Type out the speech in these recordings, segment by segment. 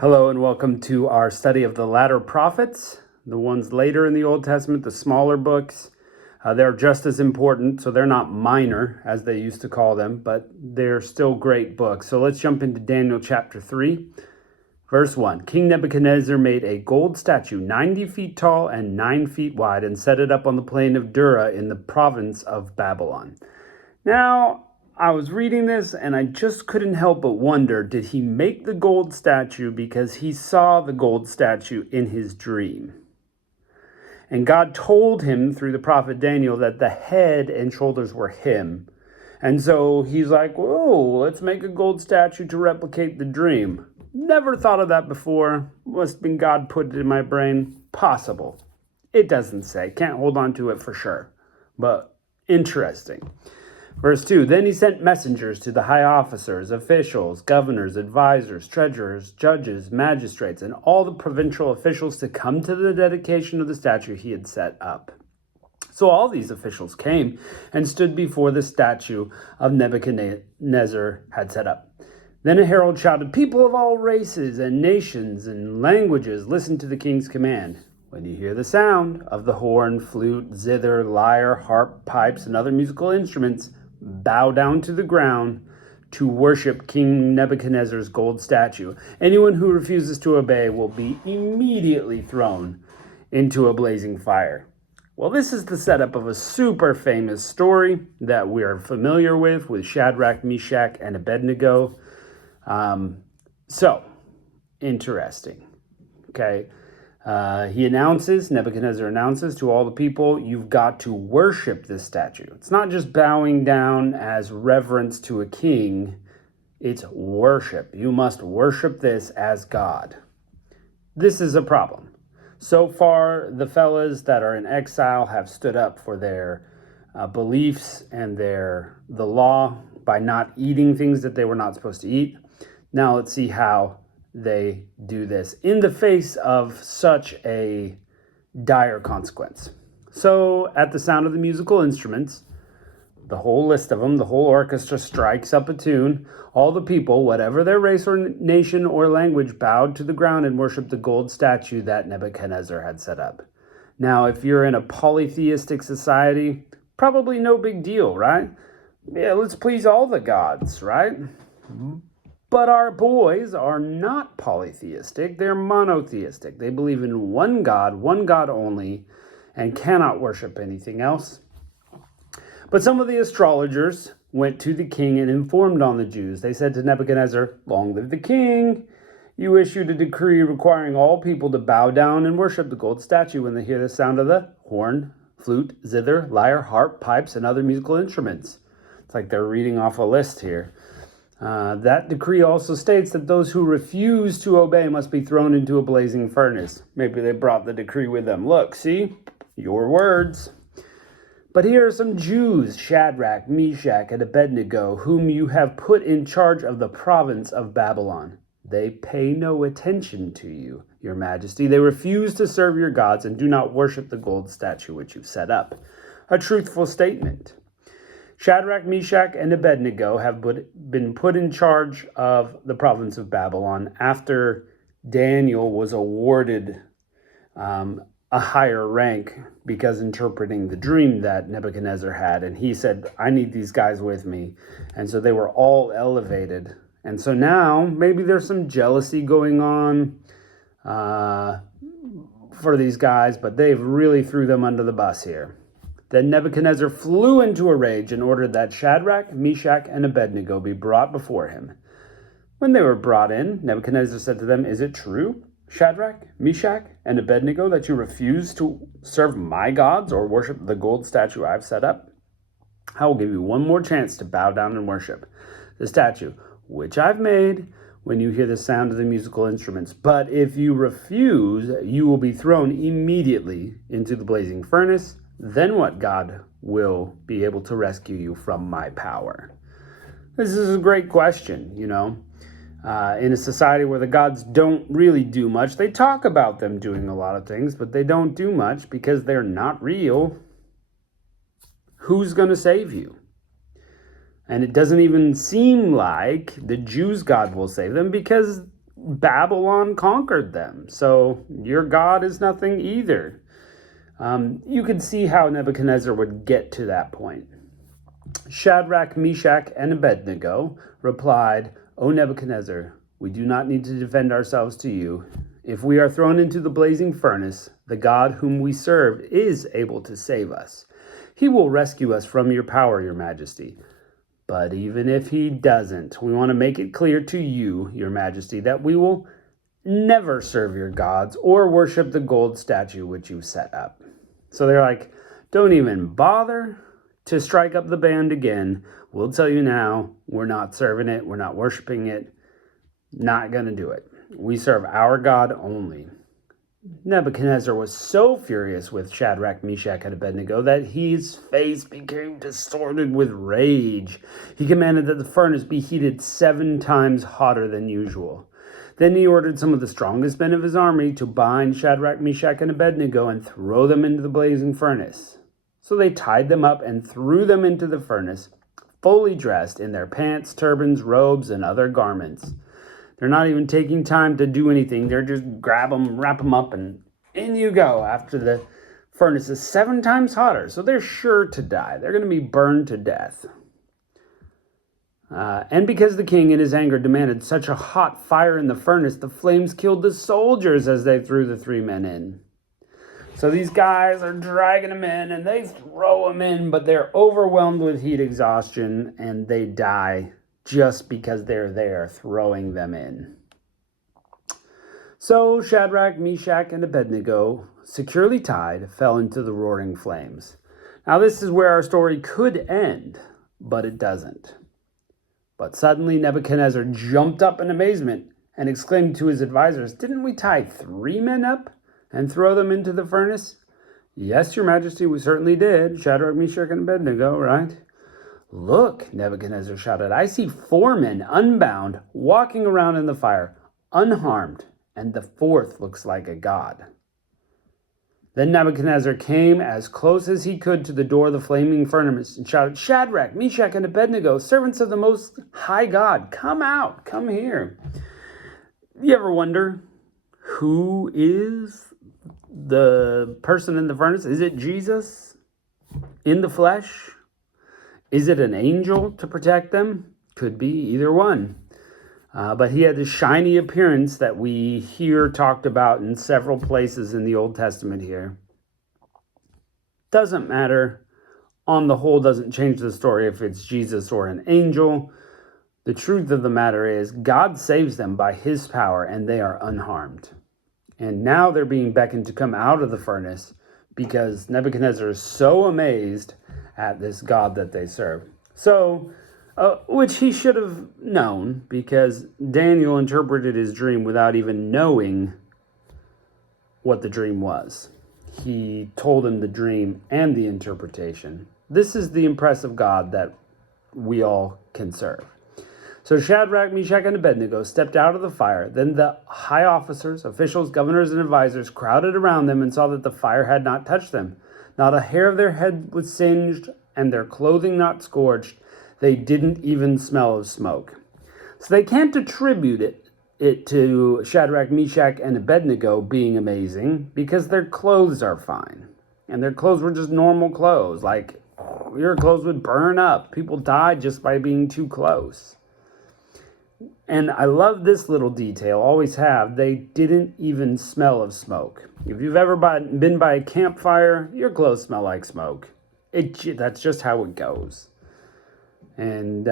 Hello and welcome to our study of the latter prophets, the ones later in the Old Testament, the smaller books. They're just as important, so they're not minor, as they used to call them, but they're still great books. So let's jump into Daniel chapter 3, verse 1. King Nebuchadnezzar made a gold statue 90 feet tall and 9 feet wide and set it up on the plain of Dura in the province of Babylon. Now, I was reading this and I just couldn't help but wonder, did he make the gold statue because he saw the gold statue in his dream? And God told him through the prophet Daniel that the head and shoulders were him. And so he's like, whoa, let's make a gold statue to replicate the dream. Never thought of that before. Must have been God put it in my brain. Possible. It doesn't say. Can't hold on to it for sure. But interesting. Verse 2, then he sent messengers to the high officers, officials, governors, advisors, treasurers, judges, magistrates, and all the provincial officials to come to the dedication of the statue he had set up. So all these officials came and stood before the statue of Nebuchadnezzar had set up. Then a herald shouted, people of all races and nations and languages, listen to the king's command. When you hear the sound of the horn, flute, zither, lyre, harp, pipes, and other musical instruments, bow down to the ground to worship King Nebuchadnezzar's gold statue. Anyone who refuses to obey will be immediately thrown into a blazing fire. Well, this is the setup of a super famous story that we are familiar with Shadrach, Meshach, and Abednego. So, interesting. Okay. Nebuchadnezzar announces to all the people, you've got to worship this statue. It's not just bowing down as reverence to a king, it's worship. You must worship this as God. This is a problem. So far, the fellas that are in exile have stood up for their beliefs and the law by not eating things that they were not supposed to eat. Now let's see how they do this in the face of such a dire consequence. So at the sound of the musical instruments, the whole list of them, the whole orchestra strikes up a tune. All the people, whatever their race or nation or language, bowed to the ground and worshiped the gold statue that Nebuchadnezzar had set up. Now, if you're in a polytheistic society, probably no big deal, right? Yeah, let's please all the gods, right? But our boys are not polytheistic, they're monotheistic. They believe in one God only, and cannot worship anything else. But some of the astrologers went to the king and informed on the Jews. They said to Nebuchadnezzar, long live the king. You issued a decree requiring all people to bow down and worship the gold statue when they hear the sound of the horn, flute, zither, lyre, harp, pipes, and other musical instruments. It's like they're reading off a list here. That decree also states that those who refuse to obey must be thrown into a blazing furnace. Maybe they brought the decree with them. Look, see? Your words. But here are some Jews, Shadrach, Meshach, and Abednego, whom you have put in charge of the province of Babylon. They pay no attention to you, your majesty. They refuse to serve your gods and do not worship the gold statue which you've set up. A truthful statement. Shadrach, Meshach, and Abednego have been put in charge of the province of Babylon after Daniel was awarded a higher rank because interpreting the dream that Nebuchadnezzar had. And he said, I need these guys with me. And so they were all elevated. And so now maybe there's some jealousy going on for these guys, but they've really threw them under the bus here. Then Nebuchadnezzar flew into a rage and ordered that Shadrach, Meshach, and Abednego be brought before him. When they were brought in, Nebuchadnezzar said to them, is it true, Shadrach, Meshach, and Abednego, that you refuse to serve my gods or worship the gold statue I've set up? I will give you one more chance to bow down and worship the statue, which I've made, when you hear the sound of the musical instruments. But if you refuse, you will be thrown immediately into the blazing furnace. Then what God will be able to rescue you from my power? This is a great question, in a society where the gods don't really do much. They talk about them doing a lot of things, but they don't do much because they're not real. Who's going to save you? And it doesn't even seem like the Jews' God will save them because Babylon conquered them. So your God is nothing either. You could see how Nebuchadnezzar would get to that point. Shadrach, Meshach, and Abednego replied, O Nebuchadnezzar, we do not need to defend ourselves to you. If we are thrown into the blazing furnace, the God whom we serve is able to save us. He will rescue us from your power, your majesty. But even if he doesn't, we want to make it clear to you, your majesty, that we will never serve your gods or worship the gold statue which you set up. So they're like, don't even bother to strike up the band again. We'll tell you now, we're not serving it. We're not worshiping it. Not going to do it. We serve our God only. Nebuchadnezzar was so furious with Shadrach, Meshach, and Abednego that his face became distorted with rage. He commanded that the furnace be heated 7 times hotter than usual. Then he ordered some of the strongest men of his army to bind Shadrach, Meshach, and Abednego and throw them into the blazing furnace. So they tied them up and threw them into the furnace, fully dressed in their pants, turbans, robes, and other garments. They're not even taking time to do anything. They're just grab them, wrap them up, and in you go after the furnace is 7 times hotter. So they're sure to die. They're going to be burned to death. And because the king in his anger demanded such a hot fire in the furnace, the flames killed the soldiers as they threw the 3 men in. So these guys are dragging them in and they throw them in, but they're overwhelmed with heat exhaustion and they die just because they're there throwing them in. So Shadrach, Meshach, and Abednego, securely tied, fell into the roaring flames. Now this is where our story could end, but it doesn't. But suddenly Nebuchadnezzar jumped up in amazement and exclaimed to his advisors, "Didn't we tie 3 men up and throw them into the furnace?" "Yes, your majesty, we certainly did, Shadrach, Meshach, and Abednego, right?" "Look," Nebuchadnezzar shouted, "I see 4 men unbound, walking around in the fire, unharmed, and the 4th looks like a god." Then Nebuchadnezzar came as close as he could to the door of the flaming furnace and shouted, "Shadrach, Meshach, and Abednego, servants of the Most High God, come out, come here." You ever wonder who is the person in the furnace? Is it Jesus in the flesh? Is it an angel to protect them? Could be either one. But he had this shiny appearance that we hear talked about in several places in the Old Testament here. Doesn't matter. On the whole, doesn't change the story if it's Jesus or an angel. The truth of the matter is God saves them by his power and they are unharmed. And now they're being beckoned to come out of the furnace because Nebuchadnezzar is so amazed at this God that they serve. So, which he should have known because Daniel interpreted his dream without even knowing what the dream was. He told him the dream and the interpretation. This is the impressive God that we all can serve. So Shadrach, Meshach, and Abednego stepped out of the fire. Then the high officers, officials, governors, and advisors crowded around them and saw that the fire had not touched them. Not a hair of their head was singed and their clothing not scorched. They didn't even smell of smoke. So they can't attribute it to Shadrach, Meshach, and Abednego being amazing because their clothes are fine. And their clothes were just normal clothes. Like, your clothes would burn up. People died just by being too close. And I love this little detail, always have. They didn't even smell of smoke. If you've ever been by a campfire, your clothes smell like smoke. That's just how it goes. And,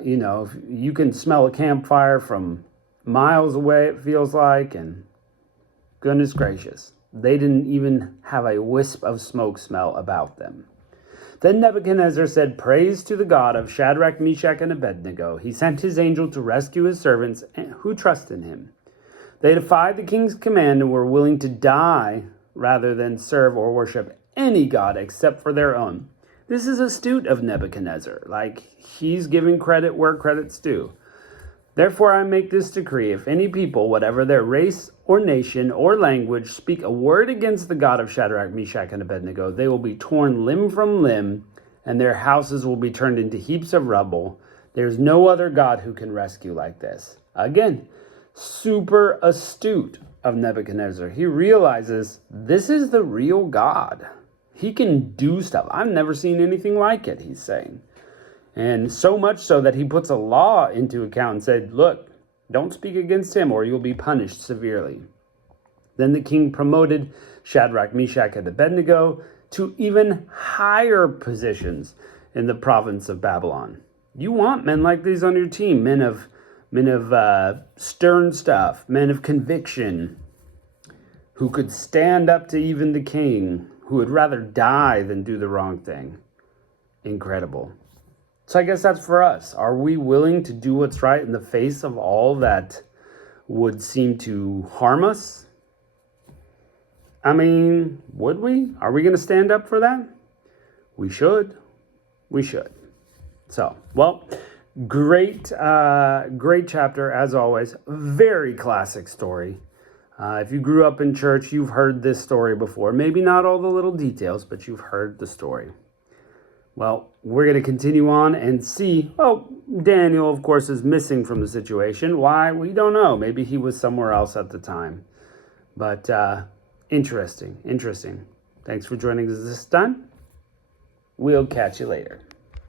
you can smell a campfire from miles away, it feels like, and goodness gracious, they didn't even have a wisp of smoke smell about them. Then Nebuchadnezzar said, "Praise to the God of Shadrach, Meshach, and Abednego. He sent his angel to rescue his servants who trust in him. They defied the king's command and were willing to die rather than serve or worship any god except for their own." This is astute of Nebuchadnezzar. Like, he's giving credit where credit's due. "Therefore I make this decree, if any people, whatever their race or nation or language, speak a word against the God of Shadrach, Meshach, and Abednego, they will be torn limb from limb, and their houses will be turned into heaps of rubble. There's no other God who can rescue like this." Again, super astute of Nebuchadnezzar. He realizes this is the real God. He can do stuff. I've never seen anything like it, he's saying. And so much so that he puts a law into account and said, look, don't speak against him or you'll be punished severely. Then the king promoted Shadrach, Meshach, and Abednego to even higher positions in the province of Babylon. You want men like these on your team, men of stern stuff, men of conviction, who could stand up to even the king, who would rather die than do the wrong thing. Incredible. So I guess that's for us. Are we willing to do what's right in the face of all that would seem to harm us? I mean, would we? Are we going to stand up for that? We should. We should. So, well, great chapter as always. Very classic story. If you grew up in church, you've heard this story before. Maybe not all the little details, but you've heard the story. Well, we're going to continue on and see. Oh, Daniel, of course, is missing from the situation. Why? We don't know. Maybe he was somewhere else at the time. But interesting. Thanks for joining us this time. We'll catch you later.